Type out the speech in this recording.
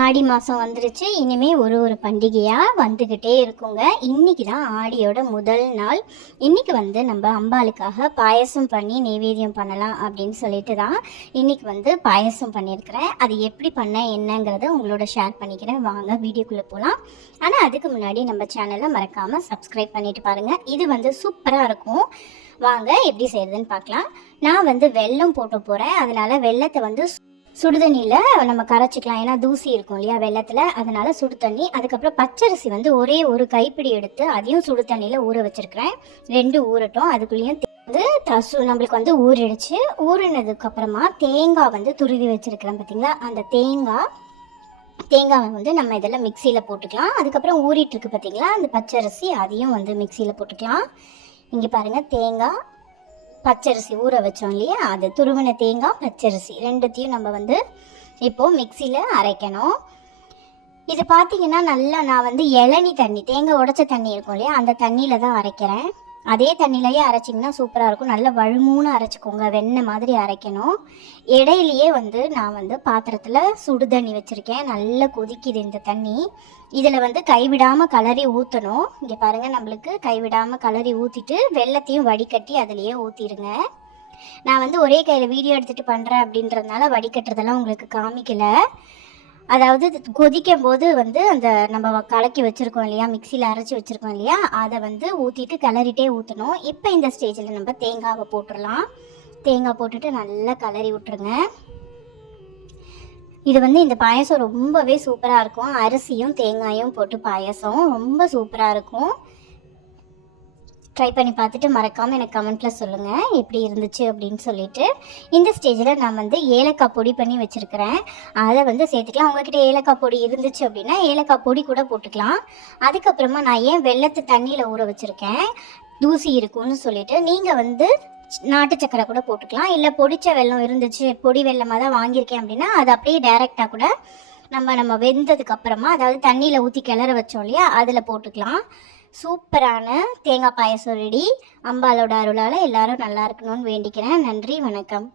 ஆடி மாதம் வந்துருச்சு. இனிமே ஒரு ஒரு பண்டிகையாக வந்துக்கிட்டே இருக்குங்க. இன்னைக்கு தான் ஆடியோட முதல் நாள். இன்னைக்கு வந்து நம்ம அம்பாளுக்காக பாயசம் பண்ணி நைவேத்தியம் பண்ணலாம் அப்படின்னு சொல்லிட்டு தான் இன்னைக்கு வந்து பாயசம் பண்ணியிருக்கிறேன். அது எப்படி பண்ண என்னங்கிறத உங்களோட ஷேர் பண்ணிக்கிறேன். வாங்க வீடியோக்குள்ளே போகலாம் ஆனால் அதுக்கு முன்னாடி நம்ம சேனலை மறக்காமல் சப்ஸ்கிரைப் பண்ணிட்டு பாருங்கள் இது வந்து சூப்பராக இருக்கும். வாங்க எப்படி செய்யறதுன்னு பார்க்கலாம். நான் வந்து வெல்லம் போட்டு போகிறேன் அதனால வெள்ளத்தை வந்து சுடுதண்ணியில் நம்ம கரைச்சிக்கலாம். ஏன்னா தூசி இருக்கும் இல்லையா வெள்ளத்தில். அதனால சுடு தண்ணி அதுக்கப்புறம் பச்சரிசி வந்து ஒரே ஒரு கைப்பிடி எடுத்து அதையும் சுடு தண்ணியில் ஊற வச்சிருக்கிறேன். ரெண்டு ஊறட்டும். அதுக்குள்ளேயும் வந்து தசு நம்மளுக்கு வந்து ஊறிடுச்சு. ஊறினதுக்கு அப்புறமா தேங்காய் வந்து துருவி வச்சிருக்கிறேன் பார்த்தீங்களா அந்த தேங்காய். தேங்காவை வந்து நம்ம இதெல்லாம் மிக்சியில் போட்டுக்கலாம். அதுக்கப்புறம் ஊறிட்டு இருக்கு பார்த்தீங்களா அந்த பச்சரிசி அதையும் வந்து மிக்சியில் போட்டுக்கலாம். இங்கே பாருங்கள் தேங்காய். பச்சரிசி ஊற வச்சோம் இல்லையா? அது துருவின தேங்காய் பச்சரிசி ரெண்டுத்தையும் நம்ம வந்து இப்போது மிக்சியில் அரைக்கணும். இது பார்த்தீங்கன்னா நல்லா நான் வந்து இளநி தண்ணி தேங்காய் உடச்ச தண்ணி இருக்கும் இல்லையா? அந்த தண்ணியில் தான் அரைக்கிறேன். அதே தண்ணியிலையே அரைச்சிங்கன்னா சூப்பராக இருக்கும். நல்ல வழுமூணு அரைச்சிக்கோங்க. வெண்ணெய் மாதிரி அரைக்கணும். இடையிலையே வந்து நான் வந்து பாத்திரத்தில் சுடு தண்ணி வச்சுருக்கேன். நல்லா கொதிக்குது இந்த தண்ணி. இதில் வந்து கைவிடாமல் கலரி ஊற்றணும் இங்கே பாருங்கள் நம்மளுக்கு கைவிடாமல் கலரி ஊற்றிட்டு வெள்ளத்தையும் வடிகட்டி அதுலேயே ஊற்றிடுங்க நான் வந்து ஒரே கையில் வீடியோ எடுத்துகிட்டு பண்ணுறேன் அப்படின்றதுனால வடிகட்டுறதெல்லாம் உங்களுக்கு காமிக்கலை. அதாவது கொதிக்கும் போது வந்து அந்த நம்ம கலக்கி வச்சுருக்கோம் இல்லையா மிக்சியில் அரைச்சி வச்சுருக்கோம் இல்லையா அதை வந்து ஊற்றிட்டு கிளறிட்டே ஊற்றணும் இப்போ இந்த ஸ்டேஜில் நம்ம தேங்காவை போட்டுடலாம். தேங்காய் போட்டுட்டு நல்லா கிளறி விட்டுருங்க. இது வந்து இந்த பாயசம் ரொம்பவே சூப்பராக இருக்கும். அரிசியும் தேங்காயும் போட்டு பாயசம் ரொம்ப சூப்பராக இருக்கும். ட்ரை பண்ணி பார்த்துட்டு மறக்காமல் எனக்கு கமெண்ட்டில் சொல்லுங்கள் எப்படி இருந்துச்சு அப்படின்னு சொல்லிட்டு. இந்த ஸ்டேஜில் நான் வந்து ஏலக்காய் பொடி பண்ணி வச்சுருக்கிறேன். அதை வந்து சேர்த்துக்கலாம். உங்ககிட்ட ஏலக்காய் பொடி இருந்துச்சு அப்படின்னா ஏலக்காய் பொடி கூட போட்டுக்கலாம். அதுக்கப்புறமா நான் ஏன் வெள்ளத்து தண்ணியில் ஊற வச்சுருக்கேன்? தூசி இருக்கும்னு சொல்லிட்டு நீங்கள் வந்து நாட்டு சக்கரை கூட போட்டுக்கலாம். இல்லை பொடிச்ச வெல்லம் இருந்துச்சு பொடி வெல்லமாக தான் வாங்கியிருக்கேன் அப்படின்னா அது அப்படியே டைரெக்டாக கூட நம்ம நம்ம வெந்ததுக்கு அப்புறமா அதாவது தண்ணியில் ஊற்றி கிளற வச்சோம் இல்லையா அதில் போட்டுக்கலாம். சூப்பரான தேங்காய் பாயசம் ரெடி அம்பாலோட அருளால் எல்லாரும் நல்லா இருக்கணும்னு வேண்டிக்கிறேன். நன்றி வணக்கம்.